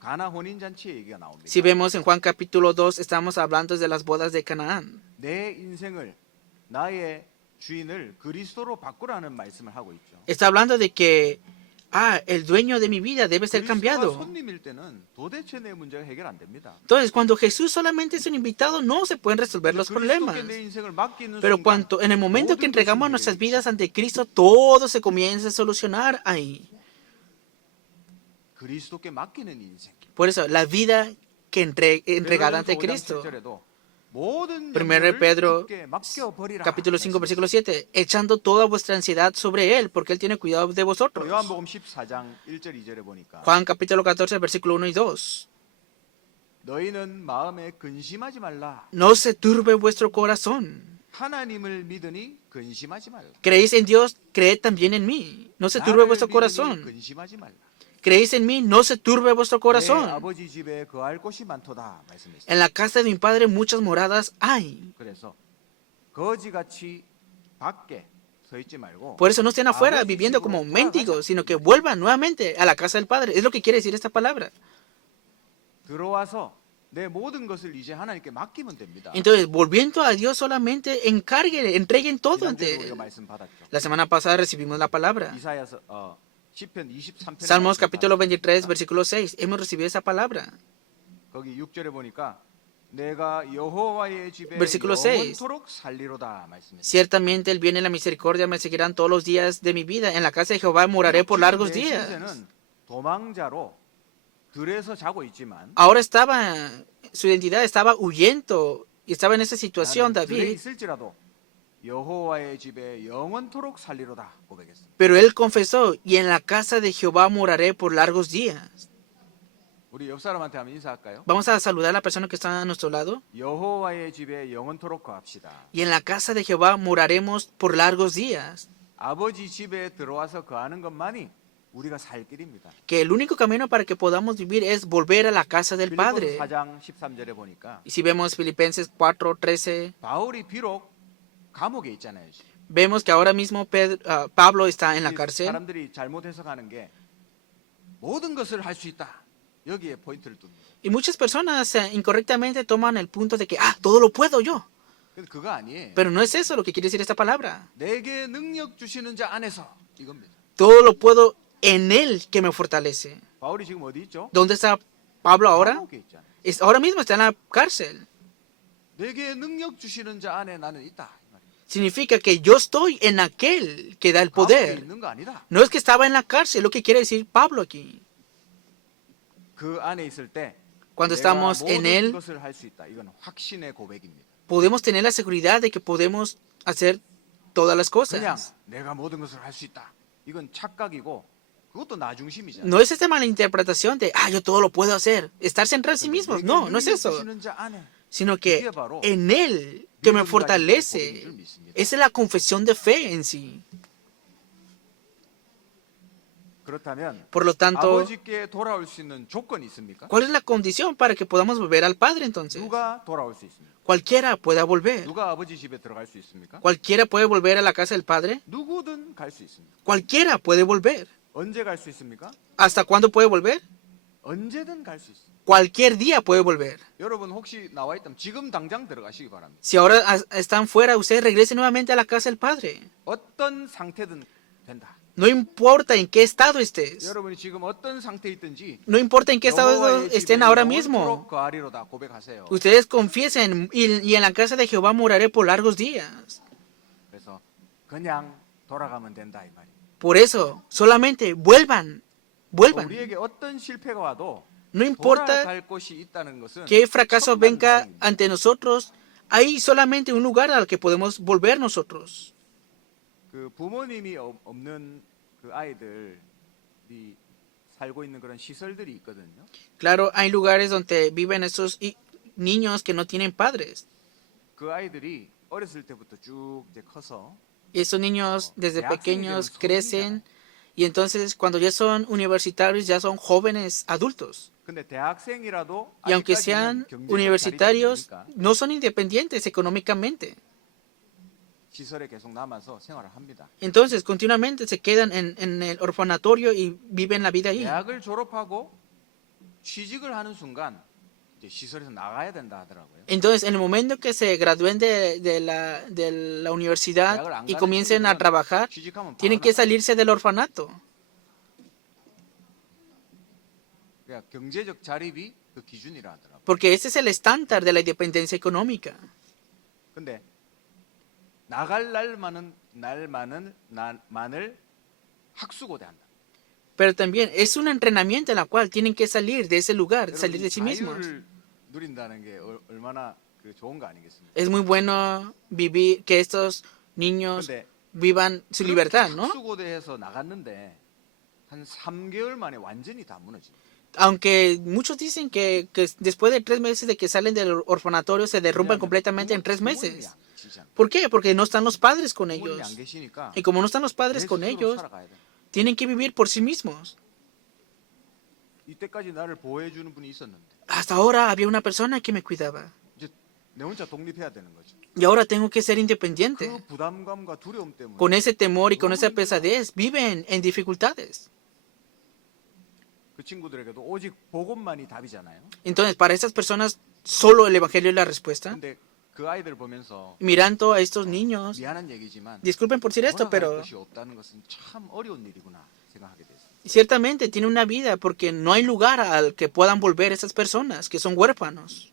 가나 혼인 잔치의 얘기가 나옵니다. Si vemos en Juan capítulo 2, estamos hablando de las bodas de Canaán. 내 인생을 나의 주인을 그리스도로 바꾸라는 말씀을 하고 있죠. Está hablando de que el dueño de mi vida debe ser 그리스도가 cambiado. 손님일 때는 도대체 내 문제가 해결 안 됩니다. Entonces, cuando Jesús solamente es un invitado, no se pueden resolver los problemas. 그리스도께 내 인생을 맡기는 Pero 순간 en el momento que 모든 entregamos 것이 nuestras 해결돼요. vidas ante Cristo, todo se comienza a solucionar ahí. 그리스도께 맡기는 인생. Por eso, la vida que entregada ante Cristo. 1 Pedro capítulo 5, versículo 7, echando toda vuestra ansiedad sobre Él, porque Él tiene cuidado de vosotros. 요한복음 14장 1절 2절에 보니까 Juan capítulo 14, versículo 1 y 2. 너희는 마음에 근심하지 말라. No se turbe vuestro corazón. 하나님을 믿으니 근심하지 말라. Creéis en Dios, creed también en mí. No se turbe 나를 vuestro 믿으니 corazón. 근심하지 말라. Creéis en mí, no se turbe vuestro 내 corazón. 아버지 집에 거할 곳이 많도다 말씀했어요. En la casa de mi Padre muchas moradas hay. 그래서 거지같이 밖에 서 있지 말고 Por eso no estén afuera viviendo como mendigos, sino que vuelvan nuevamente a la casa del Padre. Es lo que quiere decir esta palabra. 들어와서 내 모든 것을 이제 하나님께 맡기면 됩니다. Entonces, volviendo a Dios solamente, entreguen todo ante 지난주에 우리가 Él. 말씀 받았죠. La semana pasada recibimos la palabra. 이사야서 시편 23편 Salmos capítulo 23, versículo 6. Hemos recibido esa palabra. 거기 6절에 보니까 내가 여호와의 집에 Versículo 6. 영원토록 살리로다 말씀했어요. Ciertamente el bien y la misericordia me seguirán todos los días de mi vida. En la casa de Jehová moraré por largos 내 días. 신세는 도망자로 들에서 자고 있지만 Ahora su identidad estaba huyendo y estaba en esa situación, 나는 들에 David. 있을지라도 여호와의 집에 영원토록 살리로다 고백했어요. Pero él confesó, y en la casa de Jehová moraré por largos días. 우리 옆 사람한테 한번 인사할까요? Vamos a saludar a la persona que está a nuestro lado. 여호와의 집에 영원토록 거합시다. Y en la casa de Jehová moraremos por largos días. 아버지 집에 들어와서 거하는 것만이 우리가 살 길입니다. Que el único camino para que podamos vivir es volver a la casa del 빌립보서 Padre. 4장 13절에 보니까 Y si vemos Filipenses 4:13, 바울이 비록 감옥에 있잖아요. vemos que ahora mismo Pablo está en la cárcel. 사람들이 잘못 해석하는 게 모든 것을 할 수 있다. 여기에 포인트를 둡니다. Y muchas personas incorrectamente toman el punto de que, todo lo puedo yo. 근데 그거 아니에요. Pero no es eso lo que quiere decir esta palabra. 내게 능력 주시는 자 안에서 이겁니다. Todo lo puedo en Él que me fortalece. 바울이 지금 어디 있죠? ¿Dónde está Pablo ahora? 감옥에 있잖아요. Ahora mismo está en la cárcel. 내게 능력 주시는 자 안에 나는 있다. 이 말이에요. Significa que yo estoy en aquel que da el 감옥에 poder. 있는 거 아니다. No es que estaba en la cárcel, lo que quiere decir Pablo aquí. 그 안에 있을 때 Cuando 내가 estamos en 모든 él, 것을 할 수 있다. 이건 확신의 고백입니다. podemos tener la seguridad de que podemos hacer todas las 그냥 cosas. 내가 모든 것을 할 수 있다. 이건 착각이고 그것도 나 중심이잖아요. No es esta mala interpretación de, yo todo lo puedo hacer. Estar centrado en sí mismos. 내게 No, no es 능력 eso. 주시는 자 안에 Sino que en Él que me fortalece. Esa es la confesión de fe en sí. 그렇다면 Por lo tanto, 아버지께 돌아올 수 있는 조건이 있습니까? ¿cuál es la condición para que podamos volver al Padre entonces? 누가 돌아올 수 있습니까? Cualquiera pueda volver. 누가 아버지 집에 들어갈 수 있습니까? Cualquiera puede volver a la casa del Padre. 누구든 갈 수 있습니다. Cualquiera puede volver. 언제 갈 수 있습니까? ¿Hasta cuándo puede volver? 언제든 갈 수 있습니다. Cualquier día puede volver. 여러분 혹시 나와 있다면 지금 당장 들어가시기 바랍니다. Si ahora están fuera, ustedes regresen nuevamente a la casa del Padre. 어떤 상태든 된다. No importa en qué estado estés. 여러분이 지금 어떤 상태에 있든지 No importa en qué estado 여호와의 집에 estén ahora 영원토록 mismo. 거하리로다 고백하세요. Ustedes confiesen y en la casa de Jehová moraré por largos días. 그래서 그냥 돌아가면 된다 이 말이에요. Por eso, solamente vuelvan. Vuelvan. 우리에게 어떤 실패가 와도 No importa 돌아갈 곳이 있다는 것은 qué fracaso venga 천만다행입니다. ante nosotros, hay solamente un lugar al que podemos volver nosotros. 그 부모님이 없는 그 아이들이 살고 있는 그런 시설들이 있거든요. Claro, hay lugares donde viven esos niños que no tienen padres. 그 아이들이 어렸을 때부터 쭉 이제 커서 Y esos niños desde 대학생이 pequeños 되면 crecen y entonces cuando ya son universitarios ya son jóvenes adultos. 근데 대학생이라도 Y aunque 아직까지는 sean 경제적 universitarios, 자립이 되니까 no son independientes económicamente. 시설에 계속 남아서 생활을 합니다. Entonces continuamente se quedan en el orfanatorio y viven la vida ahí. 대학을 졸업하고 취직을 하는 순간 이제 시설에서 나가야 된다 하더라고요. Entonces, en el momento que se gradúen de la universidad 대학을 안 y 가는 comiencen a 친구들은 trabajar, 취직하면 tienen 바로 que 나가요. salirse del orfanato. 그러니까 경제적 자립이 그 기준이라 하더라고요. Porque ese es el estándar de la independencia económica. 근데 나갈 날만을 학수고대 한다. Pero también es un entrenamiento en la cual tienen que salir de ese lugar, salir de sí mismos. 자유를 누린다는 게 얼마나 그 좋은 거 아니겠습니까? Es muy bueno vivir, que estos niños 근데 vivan su libertad, ¿no? 학수고대에서 나갔는데 한 3개월 만에 완전히 다 무너집니다. Aunque muchos dicen que después de 3 meses de que salen del orfanatorio se derrumban completamente en 3 meses. ¿Por qué? Porque no están los padres con 부모님이 안 ellos. 계시니까 Y como no están los padres 내 con 스스로 ellos, 살아가야 돼. tienen que vivir por sí mismos. 이때까지 나를 보호해 주는 분이 있었는데 Hasta ahora había una persona que me cuidaba. 이제 내 혼자 독립해야 되는 거죠. Y ahora tengo que ser independiente. 그 부담감과 두려움 때문에 Con ese temor y con esa pesadez viven en dificultades. 그 친구들에게도 오직 복음만이 답이잖아요. Entonces, para esas personas, solo el Evangelio es la respuesta. 근데 그 아이들 보면서 Mirando a estos niños, 미안한 얘기지만 disculpen por decir esto, 돌아갈 pero 것이 없다는 것은 참 어려운 일이구나 생각하게 됐어요. ciertamente tiene una vida porque no hay lugar al que puedan volver esas personas que son huérfanos.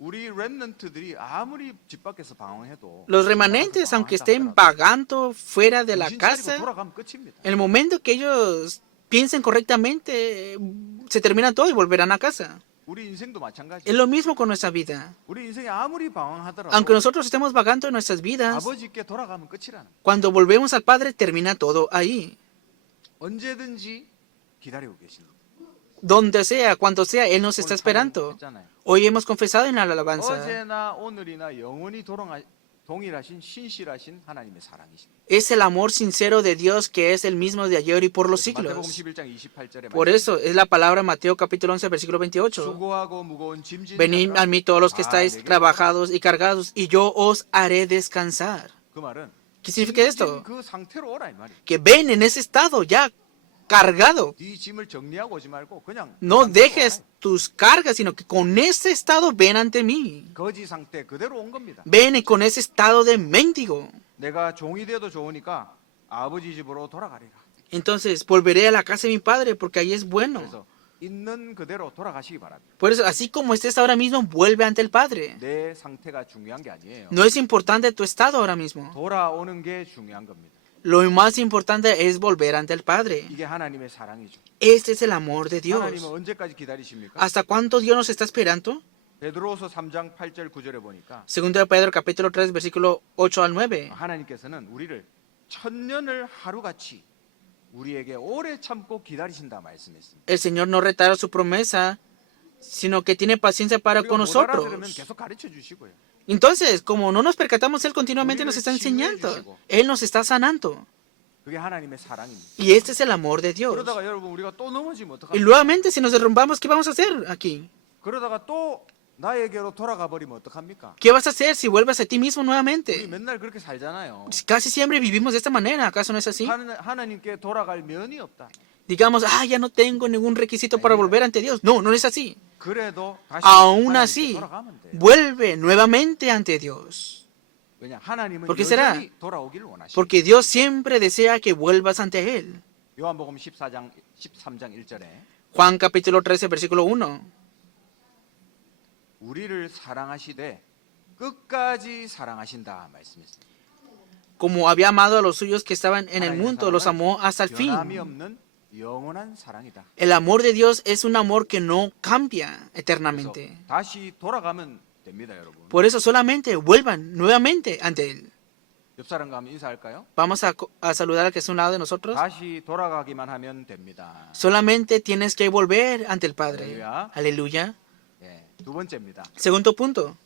우리 렘넌트들이 아무리 집 밖에서 방황해도 Los remanentes, aunque estén vagando fuera de la 정신 차리고 casa, 돌아가면 끝입니다. en el momento que ellos piensen correctamente, se termina todo y volverán a casa. 우리 인생도 마찬가지. Es lo mismo con nuestra vida. 우리 인생이 아무리 방황하더라도 Aunque nosotros estemos vagando en nuestras vidas, 아버지께 돌아가면 끝이라는 거예요. cuando volvemos al Padre termina todo ahí. 언제든지 기다리고 계십니다. Donde sea, cuando sea, Él nos está esperando. 했잖아요. Hoy hemos confesado en la alabanza. 어제나 오늘이나 영원히 동일하신 신실하신 하나님의 사랑이십니다. Es el amor sincero de Dios que es el mismo de ayer y por los 마태복음 siglos. 11장 28절에 Por eso es la palabra Mateo capítulo 11 versículo 28. 수고하고 무거운 짐진 Venid a mí todos los que estáis trabajados y cargados y yo os haré descansar. 그 말은 ¿Qué significa esto? 짐진 그 상태로 오라 이 말이에요. Que ven en ese estado ya cargado. 네 짐을 정리하고 오지 말고 그냥 No 그 상태로 dejes 와요. tus cargas, sino que con ese estado ven ante mí. 거지 상태 그대로 온 겁니다. Ven con ese estado de mendigo. 내가 종이 돼도 좋으니까 아버지 집으로 돌아가리라. Entonces volveré a la casa de mi padre porque ahí es bueno. 그래서 있는 그대로 돌아가시기 바랍니다. Por eso, así como estés ahora mismo, vuelve ante el Padre. 내 상태가 중요한 게 아니에요. No es importante tu estado ahora mismo. 돌아오는 게 중요한 겁니다. Lo más importante es volver ante el Padre. 이게 하나님의 사랑이죠. Este es el amor de 하나님은 Dios. 언제까지 기다리십니까? ¿Hasta cuánto Dios nos está esperando? 베드로서 3장 8절 9절에 보니까 Segundo de Pedro capítulo 3 versículo 8 al 9. 하나님께서는 우리를 천년을 하루같이 우리에게 오래 참고 기다리신다 말씀했습니다. El Señor no retarda su promesa, sino que tiene paciencia para 우리가 con 못 알아들으면 nosotros. 계속 가르쳐 주시고요. Entonces, como no nos percatamos, Él continuamente nos está enseñando. Él nos está sanando. 그게 하나님의 사랑입니다. Y este es el amor de Dios. 그러다가 여러분 우리가 또 넘어지면 Y 어떡합니까? nuevamente, si nos derrumbamos, ¿qué vamos a hacer aquí? 그러다가 또 나에게로 돌아가 버리면 어떡합니까? ¿Qué vas a hacer si vuelves a ti mismo 우리 nuevamente? 맨날 그렇게 살잖아요. Casi siempre vivimos de esta manera, ¿acaso no es así? 하나님께 돌아갈 면이 없다. Digamos, ya no tengo ningún requisito para volver ante Dios. No, no es así. 그래도 다시 Aún 하나님께 así, 돌아가면 돼. vuelve nuevamente ante Dios. 왜냐? 하나님은 ¿Por qué será? 여전히 돌아오기를 원하십니다. Porque Dios siempre desea que vuelvas ante Él. 요한복음 13장 1절에 Juan capítulo 13, versículo 1. 우리를 사랑하시되 끝까지 사랑하신다 말씀했습니다. Como había amado a los suyos que estaban en el mundo, los amó hasta el 변함이 fin. 없는 영원한 사랑이다. El amor de Dios es un amor que no cambia 그래서 eternamente. 다시 돌아가면 됩니다, 여러분. Por eso solamente vuelvan nuevamente ante Él. 옆 사람과 한번 인사할까요? Vamos a saludar al que está a un lado de nosotros. 다시 돌아가기만 하면 됩니다. Solamente tienes que volver ante el Padre. Aleluya. Aleluya. 예, 두 번째입니다. Segundo punto.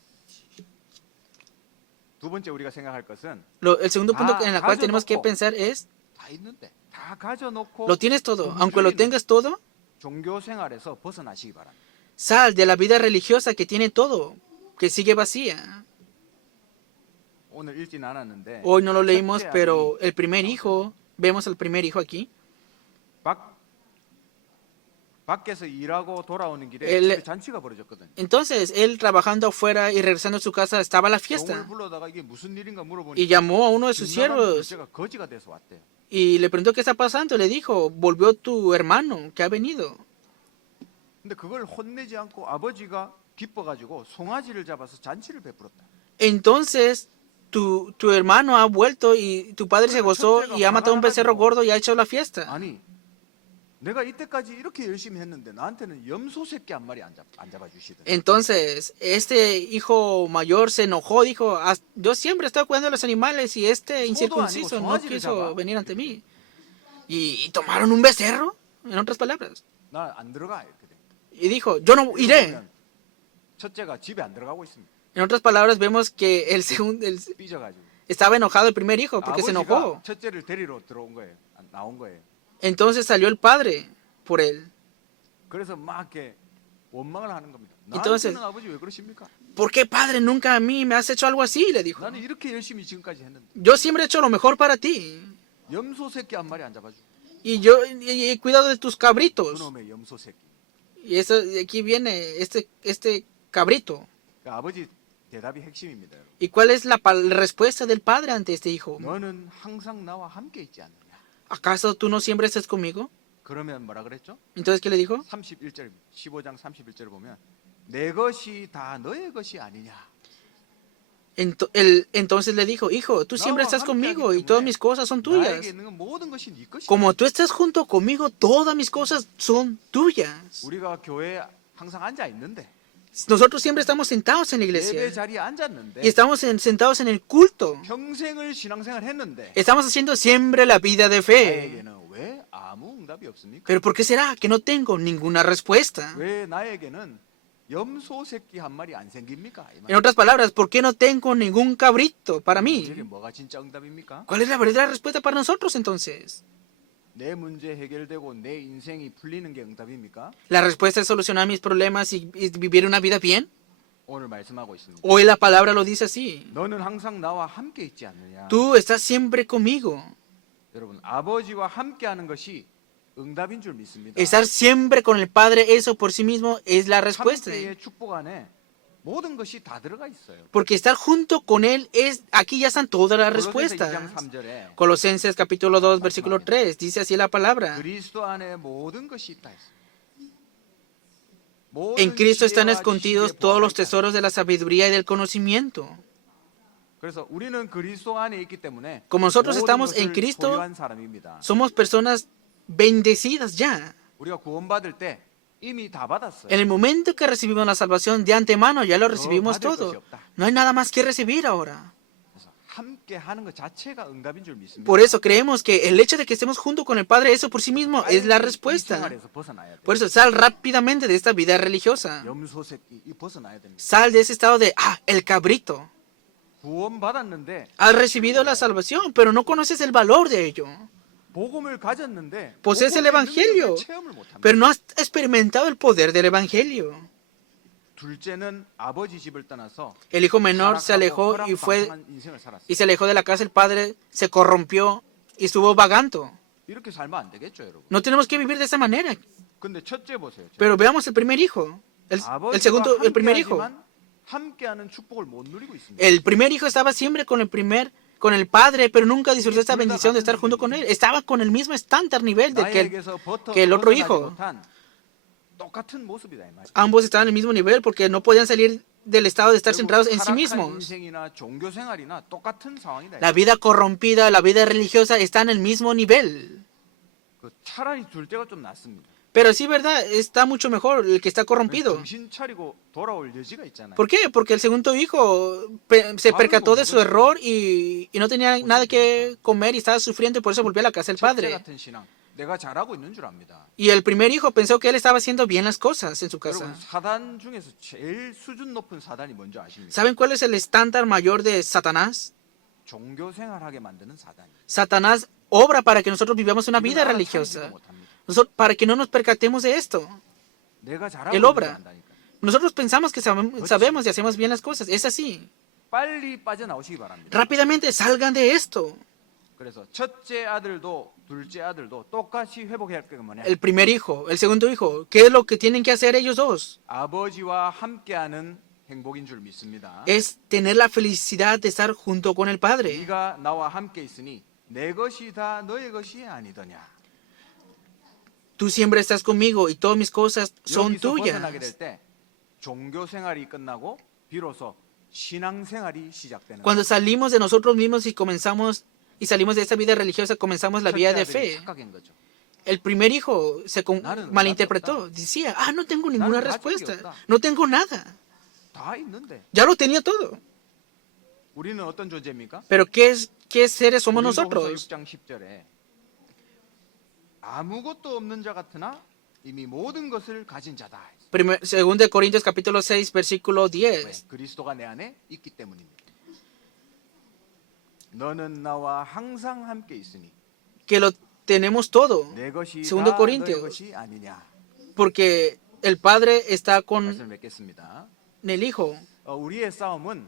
두 번째 우리가 생각할 것은 El segundo punto en el cual tenemos que pensar es, 다 있는데 다 가져놓고 lo tienes todo. Aunque lo tengas todo, 종교 생활에서 벗어나시기 바랍니다. sal de la vida religiosa que tiene todo, que sigue vacía. 오늘 읽진 않았는데 Hoy no lo leímos, 첫째 pero 아들이 el primer hijo, vemos al primer hijo aquí. 밖에서 일하고 돌아오는 길에 El- 집에 잔치가 벌어졌거든요. Entonces, él trabajando afuera y regresando a su casa, estaba la 종을 fiesta. 불러다가 이게 무슨 일인가 Y 물어보니까 llamó a uno de sus siervos 제가 거지가 돼서 왔대요. y le preguntó qué está pasando. Le dijo, volvió tu hermano que ha venido. 근데 그걸 혼내지 않고 아버지가 기뻐가지고 송아지를 잡아서 잔치를 베풀었다. Entonces, tu hermano ha vuelto y tu padre se gozó y ha matado un becerro gordo y ha hecho la fiesta. 아니 내가 이때까지 이렇게 열심히 했는데 나한테는 염소 새끼 한 마리 안 잡아주시더니 Entonces, este hijo mayor se enojó, dijo, yo siempre estoy cuidando de los animales y este incircunciso no quiso venir ante mí. Y tomaron un becerro, en otras palabras. 나 안 들어가 이렇게 돼. Y dijo, yo no iré. 그러면 첫째가 집에 안 들어가고 있습니다. En otras palabras, vemos que el segundo 삐져가지고 estaba enojado el primer hijo porque se enojó. 아버지가 첫째를 데리러 들어온 거예요. 나온 거예요. Entonces salió el padre por él. 그래서 막 이렇게 원망을 하는 겁니다. Entonces- 나한테는 아버지 왜 그러십니까? ¿Por qué, padre, nunca a mí me has hecho algo así? Le dijo. 나는 이렇게 열심히 지금까지 했는데 Yo siempre he hecho lo mejor para ti. 염소 새끼 한 마리 안 잡아주고 Y yo he cuidado de tus cabritos. 그놈의 염소 새끼. Y eso, aquí viene este cabrito. 그러니까 아버지 대답이 핵심입니다. 여러분. ¿Y cuál es la respuesta del padre ante este hijo? 너는 항상 나와 함께 있지 않느냐? ¿Acaso tú no siempre estás conmigo? 그러면 뭐라 그랬죠? Entonces, ¿qué le dijo? 31절 15장 31절 보면 내 것이 다 너의 것이 아니냐? Entonces le dijo, hijo, tú siempre estás conmigo y todas mis cosas son 나에게 tuyas. 있는 건 모든 것이 네 것이야. Como tú estás junto conmigo, todas mis cosas son tuyas. 우리가 교회에 항상 앉아 있는데 Nosotros siempre estamos sentados en la 예배 iglesia 자리에 앉았는데 y estamos sentados en el culto. 평생을 신앙생활 했는데 Estamos haciendo siempre la vida de fe. 나에게는 왜 아무 응답이 없습니까? Pero ¿por qué será que no tengo ninguna respuesta? 왜 나에게는 염소 새끼 한 마리 안 생깁니까? 이 말. En otras palabras, ¿por qué no tengo ningún cabrito para 이게 mí? 뭐가 진짜 응답입니까? ¿Cuál es la verdadera respuesta para nosotros entonces? 내 문제 해결되고 내 인생이 풀리는 게 응답입니까? ¿La respuesta es solucionar mis problemas y vivir una vida bien? 오늘 말씀하고 있습니다. Hoy la palabra lo dice así. 너는 항상 나와 함께 있지 않느냐? Tú estás siempre conmigo. 여러분 아버지와 함께하는 것이 응답인 줄 믿습니다. Estar siempre con el Padre, eso por sí mismo es la respuesta. 함께의 축복 안에 모든 것이 다 들어가 있어요. Porque estar junto con Él es, aquí ya están todas las 골로새서 2장 respuestas. 3절에 Colosenses capítulo 2, versículo 3, dice así la palabra. 그리스도 안에 모든 것이 있다 했어요. En Cristo están 지혜와 escondidos 지식의 todos los 보화가 있다. tesoros de la sabiduría y del conocimiento. 그래서 우리는 그리스도 안에 있기 때문에 Como nosotros 모든 estamos en 것을 Cristo, 소유한 사람입니다. Somos personas bendecidas ya. 우리가 구원받을 때 이미 다 받았어요. En el momento que recibimos la salvación de antemano, ya lo recibimos 받을 것이 todo. 없다. No hay nada más que recibir ahora. 그래서 함께 하는 것 자체가 응답인 줄 믿습니다. Por eso creemos que el hecho de que estemos junto con el Padre, eso por sí mismo es la 이 respuesta. 생활에서 벗어나야 돼. Por eso sal rápidamente de esta vida religiosa. 염소 새끼 이 벗어나야 됩니다. Sal de ese estado de, el cabrito. 구원받았는데 Has recibido la salvación, pero no conoces el valor de ello. 복음을 가졌는데 Posees el 복음의 evangelio, 능력을 체험을 못합니다. pero no has experimentado el poder del evangelio. 둘째는 아버지 집을 떠나서 El hijo menor se alejó y 인생을 살았어요. se alejó de la casa del padre, se corrompió y estuvo vagando. 이렇게 살면 안 되겠죠, 여러분. No tenemos que vivir de esa manera. 근데 첫째 보세요. Pero veamos el primer hijo, el 아버지와 segundo, el primer hijo. 함께하지만 함께하는 축복을 못 누리고 있습니다. El primer hijo estaba siempre con el padre, pero nunca disfrutó esta bendición de estar junto con él. Estaba con el mismo estándar nivel de 나에게서 que el otro 벗어나지 hijo. 못한 똑같은 모습이다 이 말이죠. Ambos estaban en el mismo nivel porque no podían salir del estado de estar 결국 centrados en sí 타락한 mismos. 인생이나 종교 생활이나 똑같은 상황이다. La vida corrompida, la vida religiosa están en el mismo nivel. 그 차라리 둘째가 좀 낫습니다. Pero sí, verdad, está mucho mejor el que está corrompido. 정신 차리고 돌아올 여지가 있잖아요. ¿Por qué? Porque el segundo hijo se percató de su error y no tenía nada que comer y estaba sufriendo y por eso volvió a la casa del 첫째 padre. 같은 신앙, 내가 잘하고 있는 줄 압니다. Y el primer hijo pensó que él estaba haciendo bien las cosas en su 여러분 casa. 사단 중에서 제일 수준 높은 사단이 뭔지 아십니까? ¿Saben cuál es el estándar mayor de Satanás? 종교 생활하게 만드는 사단이. Satanás obra para que nosotros vivamos una vida religiosa. Para que no nos percatemos de esto. 내가 잘하고 Él 있는 줄 obra. 안다니까. Nosotros pensamos que sabemos y hacemos bien las cosas. Es así. 빨리 빠져나오시기 바랍니다. Rápidamente salgan de esto. 그래서 첫째 아들도 둘째 아들도 똑같이 회복해야 할 게 뭐냐? El primer hijo, el segundo hijo, ¿qué es lo que tienen que hacer ellos dos? 아버지와 함께하는 행복인 줄 믿습니다. Es tener la felicidad de estar junto con el Padre. 네가 나와 함께 있으니 내 것이 다 너의 것이 아니더냐. Tú siempre estás conmigo y todas mis cosas son 여기서 벗어나게 tuyas. 될 때 종교 생활이 끝나고 비로소 신앙 생활이 시작되는 Cuando salimos de nosotros mismos y salimos de esta vida religiosa, comenzamos la vida de fe. 착각인 거죠. El primer hijo se malinterpretó. Decía, no tengo ninguna respuesta. No tengo nada. 다 있는데 Ya lo tenía todo. 우리는 어떤 존재입니까? Pero ¿qué seres somos 고린도후서 nosotros? 6장 10절에 아무것도 없는 자 같으나 이미 모든 것을 가진 자다. Según de Corintios capítulo 6, versículo 왜? 10. 그리스도가 내 안에 있기 때문입니다. 너는 나와 항상 함께 있으니 Que lo tenemos todo. 내 것이 Segundo 다 Corintios. 너의 것이 아니냐. Porque el Padre está con 말씀을 맺겠습니다. el Hijo. 우리의 싸움은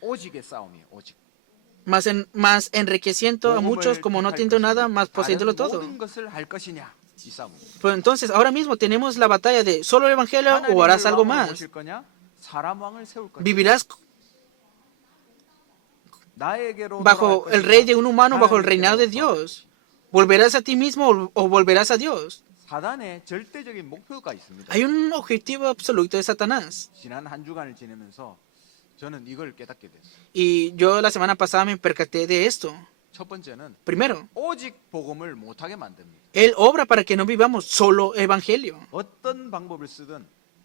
오직의 싸움이에요. 오직. Más enriqueciendo a muchos como no teniendo nada, más poseyéndolo todo. 모든 것을 할 것이냐. 이 싸움. Pues entonces, ahora mismo tenemos la batalla de solo el Evangelio o harás algo más. 모실 거냐? 사람 왕을 세울 거냐? Vivirás 나에게로 bajo 돌아갈 el rey de 것이냐? un humano, bajo el reinado de 하나님께로 Dios. ¿Volverás a ti mismo o volverás a Dios? 사단의 절대적인 목표가 있습니다. Hay un objetivo absoluto de Satanás. 지난 한 주간을 지내면서 저는 이걸 깨닫게 됐어요. Y yo la semana pasada me percaté de esto. 첫 번째는 Primero, 오직 복음을 못하게 만듭니다. Él obra para que no vivamos solo Evangelio. 어떤 방법을 쓰든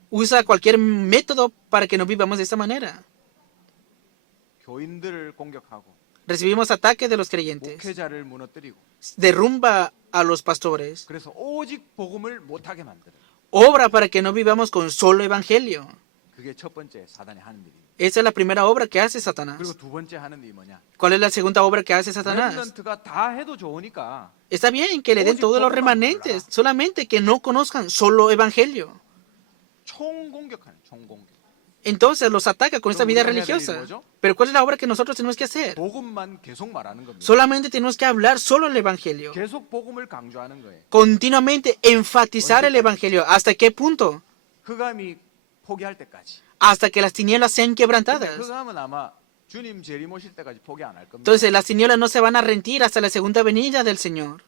Usa cualquier método para que no vivamos de esta manera. 교인들을 공격하고 Recibimos ataques de los creyentes. 목회자를 무너뜨리고 Derrumba a los pastores. 그래서 오직 복음을 못하게 만들어요. Obra para que no vivamos con solo Evangelio. 그게 첫 번째 사단이 하는 일입니다. Esa es la primera obra que hace 그리고 Satanás. 두 번째 하는 일이 뭐냐? ¿Cuál es la segunda obra que hace Satanás? 렘넌트가 다 해도 좋으니까 Está bien que le den todos los remanentes, solamente que no conozcan solo Evangelio. 총공격하는 총공격. Entonces los ataca con esta vida religiosa. Pero ¿cuál es la obra que nosotros tenemos que hacer? 복음만 계속 말하는 겁니다. Solamente tenemos que hablar solo el Evangelio. 계속 복음을 강조하는 거예요. Continuamente enfatizar el Evangelio. ¿Hasta qué punto? 흑암이 포기할 때까지. Hasta que las tinieblas sean 근데 quebrantadas. 흑암은 아마 주님 재림 오실 때까지 포기 안 할 겁니다. Entonces las tinieblas no se van a rendir hasta la segunda venida del Señor.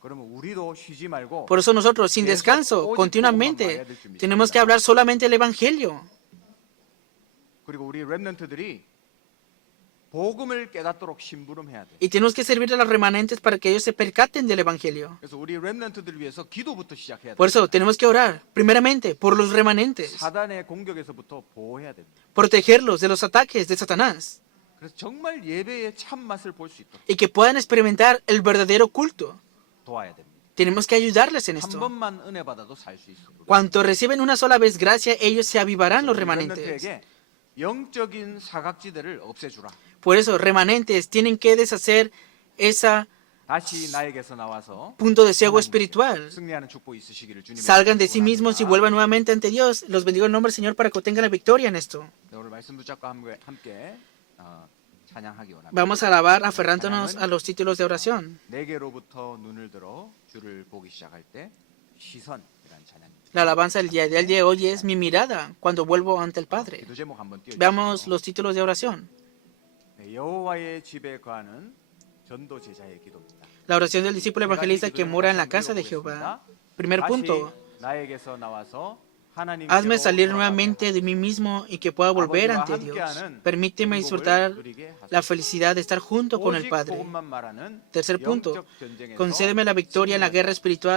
그러면 우리도 쉬지 말고 Por eso nosotros, sin descanso, continuamente, tenemos que hablar solamente el Evangelio. 그리고 우리 렘넌트들이 복음을 깨닫도록 심부름해야 돼. Y tenemos que servir a los remanentes para que ellos se percaten del Evangelio. 그래서 우리 렘넌트들을 위해서 기도부터 시작해야 돼. Por eso tenemos que orar, primeramente, por los remanentes. 사단의 공격에서부터 보호해야 됩니다. Protegerlos de los ataques de Satanás. 그래서 정말 예배의 참 맛을 볼 수 있도록 Y que puedan experimentar el verdadero culto. 도와야 됩니다. Tenemos que ayudarles en 한 esto. 번만 은혜 받아도 살 수 있어요. Cuando reciben una sola vez gracia, ellos se avivarán los 우리 remanentes. 렘넌트에게 영적인 사각지대를 없애주라. Por eso, remanentes tienen que deshacer esa 다시 나에게서 나와서 punto de ciego espiritual. 승리하는 축복이 있으시기를 주님. Salgan de sí mismos y vuelvan nuevamente ante Dios. Los bendigo en el nombre del Señor para que obtengan la victoria en esto. 오늘 말씀 붙잡고 함께 찬양하기 원합니다. Vamos a alabar aferrándonos a los títulos de oración. 내게로부터 눈을 들어 주를 보기 시작할 때 시선이라는 대한 찬양입니다. La alabanza del día de hoy es mi mirada cuando vuelvo ante el Padre. 기도 제목 한번 띄워주세요. Veamos los títulos de oración. 네, 여호와의 집에 거하는 전도 제자의 기도입니다. La oración del discípulo evangelista que mora en la casa de Jehová. Primer punto. 나에게서 나와서 하나님께로 Hazme salir 돌아가게 nuevamente de mí mismo y que pueda volver ante Dios. Permíteme disfrutar la felicidad de estar junto con el Padre. Tercer punto. Concédeme la victoria en la guerra espiritual